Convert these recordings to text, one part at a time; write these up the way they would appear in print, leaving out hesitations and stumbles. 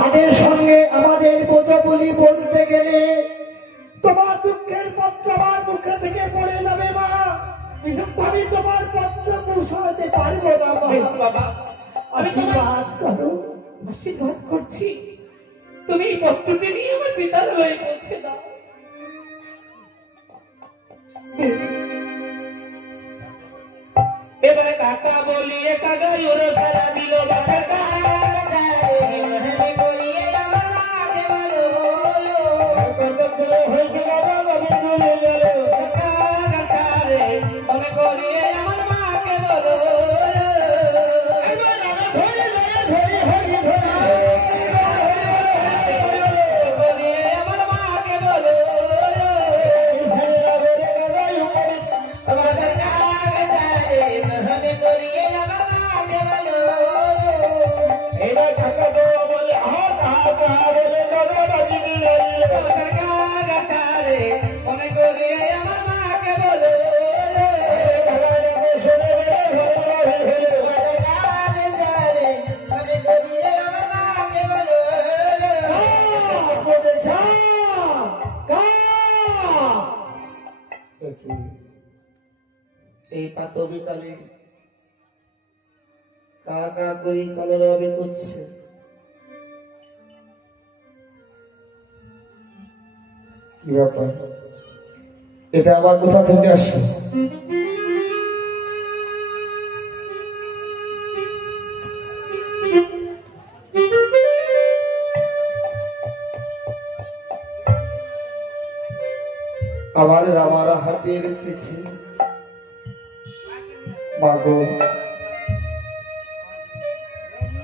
তাদের সঙ্গে আমাদের বোঝাবলি বলতে গেলে তোমার দুঃখের পত্র আমার মুখে থেকে পড়ে যাবে মা। আমি তোমার পত্র পৌঁছাতে পারবো না বাবা। আশীর্বাদ করো। আশীর্বাদ করছি, তুমি এই পত্রটি নিয়ে আমার পিতার হয়ে পৌঁছে দাও। এবারে কাকা বলিয়ে কাকা ওর সারা দিল বাবা এই পাতবিকালে কাকা করি কলরবে করছে। কি ব্যাপার, এটা আবার কোথা থেকে আসে? আমার রামারা হাতের চিঠি। মাগো,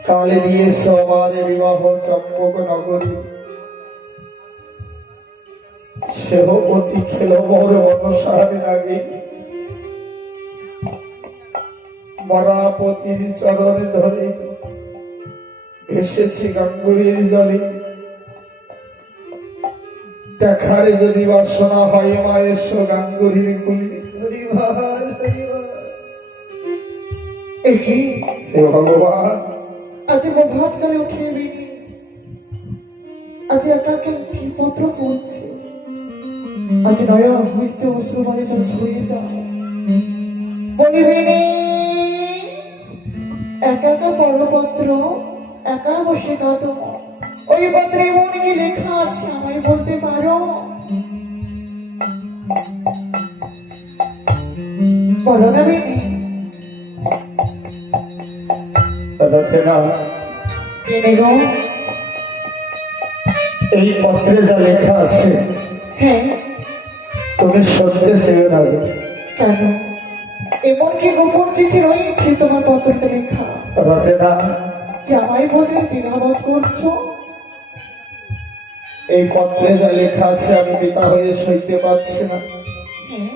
কালে দিয়েছ আমার বিবাহ চম্পক নগরী, সেহ পতি খেল মোর মনসার লাগে। মরা পতির চরণে ধরে এসেছি গাঙ্গুরির জলে। দেখার যদি বাসনা হয় মা এসো গাঙ্গুরির কুলি। হে ভগবান, আজ প্রভাত করে উঠে বিনি, আজ একা কি পত্র পড়ছে, আজ নয়ন হইতে অশ্রু মানে যেন ঝরিয়ে যায়। বলিবিনি একা একা বড় পত্র, একা বসে কাঁদো। ওই পত্রে এমন কি লেখা আছে আমায় বলতে পারো? বলো না বিনি। এই পত্রে যা লেখা আছে হ্যাঁ, তুমি সত্যি চেয়ে না। কেন এমন কি গোপন চিঠি রয়েছে তোমার পত্রতে লেখা? রতেনা, যে আমায় বলতে দ্বিধাবোধ করছো? এই পত্রে যা লেখা আছে আমি পিতা হয়ে সইতে পারছি না। হ্যাঁ,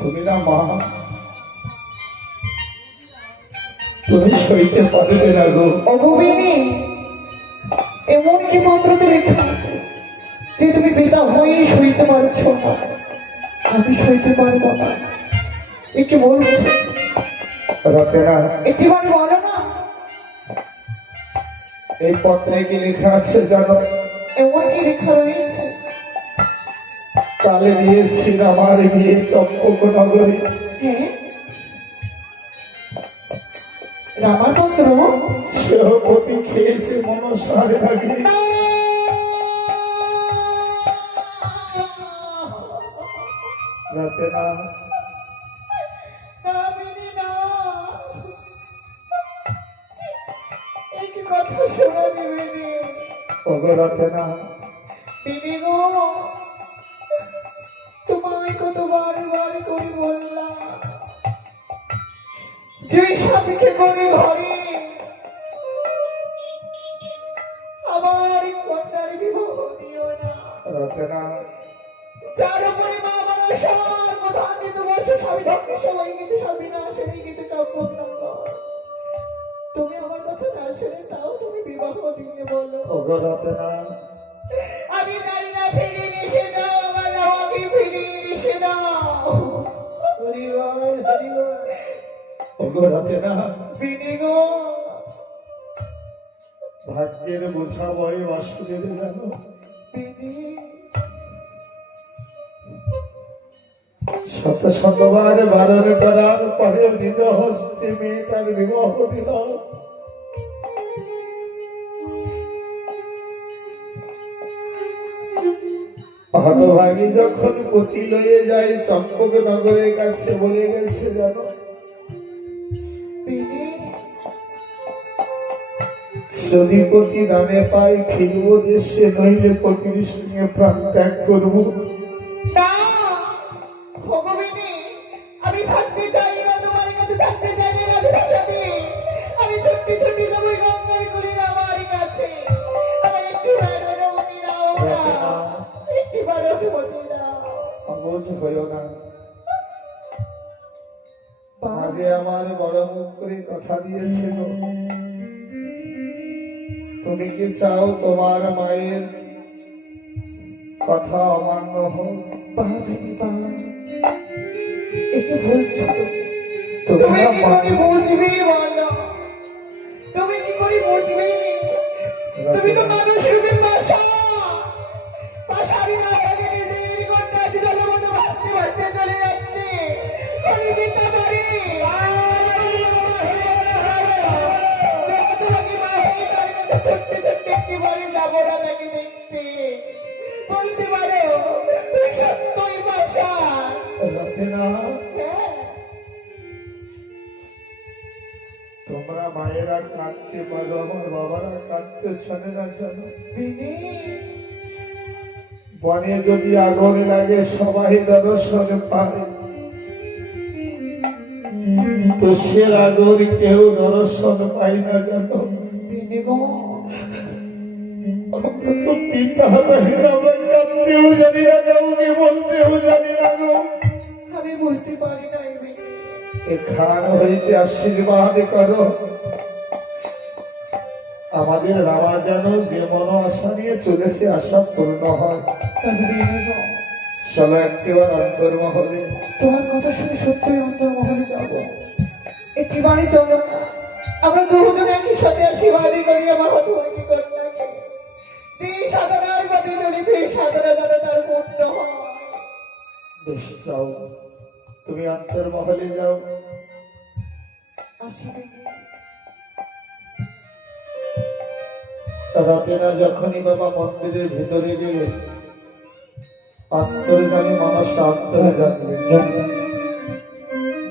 তুমি না মা, তুমি সইতে পারবে না গো। অগোবিনী, এমন কি পত্রতে লেখা আছে যে তুমি পিতা হয়ে সইতে পারছো না? আমি সইতে পারবো না, একে বলছো? রতেনা, একটিবার বলো না। এই পত্রে কি লেখা আছে জানো? এমন কি লেখা রয়েছে? কালে দিয়েছি আমার বিয়ে চম্পক নগরী। হ্যাঁ, রামাপত্র সেহপতি খেয়েছে মনসার লাগে। রতেনা, একই কথা শোনা দিবেনি। ওগো রতেনা, বিনি গো, তোমায় কতবার বার করে বললাম যে সাথীকে করে ঘরে আবার কন্যার বিবাহ দিও না। রতেনা, যার উপরে মা বাবা সবার প্রধান্বিত বছর স্বামী ধ্বংস হয়ে গেছে, স্বামী নাশ হয়ে গেছে চম্পকনগর। তুমি আমার কথা না শুনে তাও তুমি বিবাহ দিয়ে বলো? ওগো রতেনা, আমি জানি না, ফিরিয়ে এসে দাও আমার রামাকে, ফিরিয়ে এসে দাও। হরিবল হরিবল। ওগো রতেনা, বিনি গো, ভাগ্যের বোঝা বয়ে বাসুদেব জানো শত শতবার বারণ করার পরে নিজ হস্তে মেয়েটার বিবাহ দিল। হতভাগী যখন পতি লয়ে যায় চম্পক নগরের কাছে বলে গেছে জানো যদি পতি দানে পাই ফিরব দেশে, নইলে পতির সঙ্গে প্রাণ ত্যাগ করবো। না ভগবিনী, আমি থাকতে চাই না, তোমার কাছে থাকতে চাই না রাজপ্রাসাদে। আমি ছুটি ছুটি যাবো ওই গঙ্গার কুলে আমার কাছে। আমার একটিবার অনুমতি দাও না, একটিবার অনুমতি দাও। অবুঝ হইও না, আগে আমার বড় মুখ করে কথা দিয়েছিল, তুমি কি চাও তোমার মায়ের কথা অমান্য হোক? বাহাদুরি বা একে বলছো তুমি তুমি কি করে বুঝবে বলো? তুমি কি করে বুঝবে? তুমি তো মানুষ রূপে পাশা, পাশারি না হলে নিজের কন্যা জলের মতো ভাসতে ভাসতে চলে যাচ্ছে। তুমি পিতা পারে তোমাকে মা হয়ে তার কাছে ছুটতে ছুটতে একেবারে যাবো না তাকে দেখতে। বলতে পারো তুমি সত্যই পাশা। রথেনা, হ্যাঁ, তোমরা মায়েরা কাঁদতে পারো, আমার বাবারা কাঁদতে ছাড়ে না জানো? দিদি বনে যদি আগুন লাগে সবাই দর্শন পায়, তো সে আগুন কেউ দর্শন পাই না জানো? দিদি গো, আমরা তো পিতা নাই, আমরা কাঁদতেও জানি না, কাউকে বলতেও জানি না গো। আমি বুঝতে পারি না দিদি। এখান হইতে আশীর্বাদ করো, আমাদের রামা যেন যে মন আশা নিয়ে চলেছে আশা পূর্ণ হয়। তবে দিদি গো, চলো একটিবার অন্তর্মহলে। তোমার কথা শুনে সত্যই অন্তর্মহলে যাবো। একেবারে চলো না, আমরা দুজন একই সাথে আশীর্বাদই করি আমার হতভাগী কন্যাকে। যে সাধনার পথে চলেছে এই সাধনা যেন তার পূর্ণ হয়। বেশ যাও, তুমি অন্তর্মহলে যাও। আসি দিদি। রাতেরা যখনই বাবা মন্দিরের ভিতরে গেলে অন্তর্জামী মানুষ অন্তরে জানবে।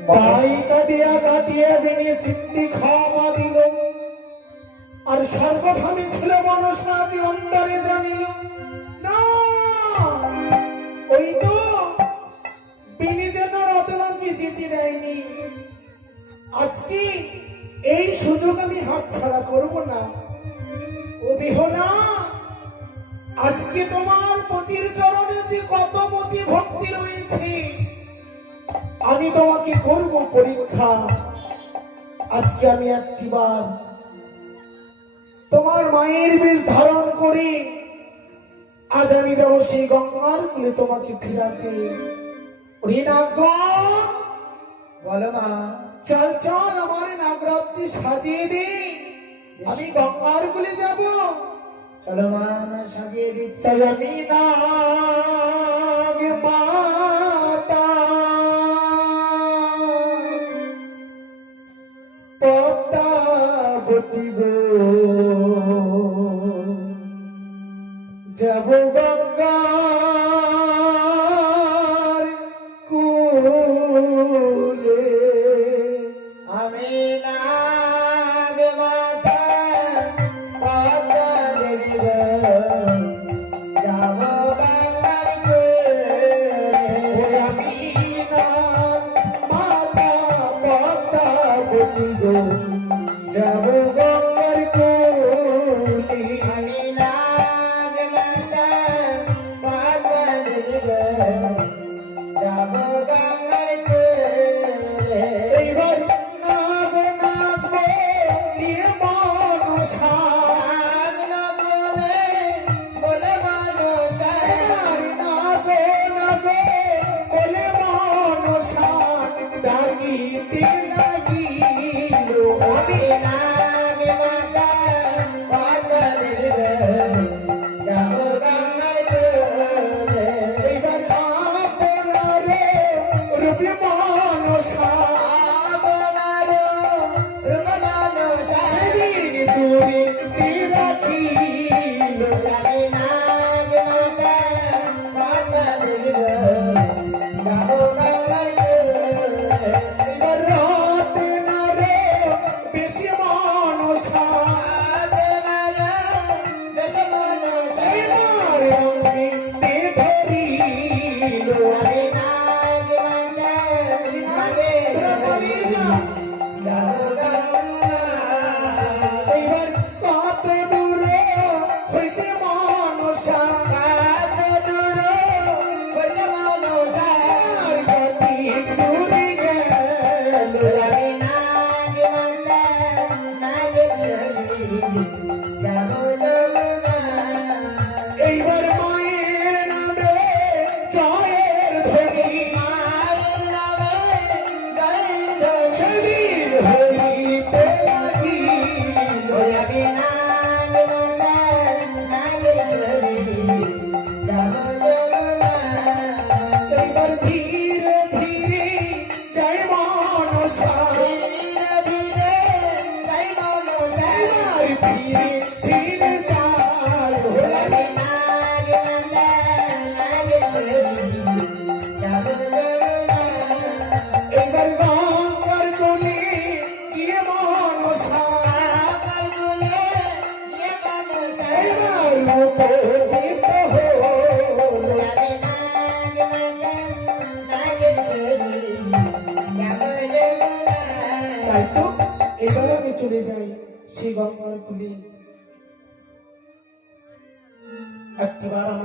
তাই কাটিয়া কাটিয়া ভেঙে চিত্তি খাওয়া দিল, আর সর্বধামী ছিল মনসা যে অন্তরে জানিল না। ওই তো তিনি যেন রতনাকে জিতে দেয়নি। আজকে এই সুযোগ আমি হাতছাড়া করব না। ও বিহলা, আজকে তোমার পতির চরণে যে কত মতি ভক্তি রয়েছে, আমি তোমাকে করব পরীক্ষা। আজকে আমি একটিবার তোমার মায়ের বেশ ধারণ করে আজ আমি যাব সেই গঙ্গার কুলে তোমাকে ফিরাতে। বলো মা, চল চল আমার নাগরাত্রি সাজিয়ে দে, আমি গঙ্গার কুলে যাব। চলো মা, আমরা সাজিয়ে দিচ্ছি। আমি নাগ মাতা পদ্মাবতী গো, যাব গঙ্গার কুলে। আমি নাগ মাতা পদ্মা দেবী গো, যাব গঙ্গার কুলে। আমি নাগ মাতা পদ্মাবতী গো, যাব গঙ্গার কুলে। আমি নাগ মাতা পবিত হলো। তাই তো এবার আমি চলে যাই সেই গঙ্গার কুলে। একটিবার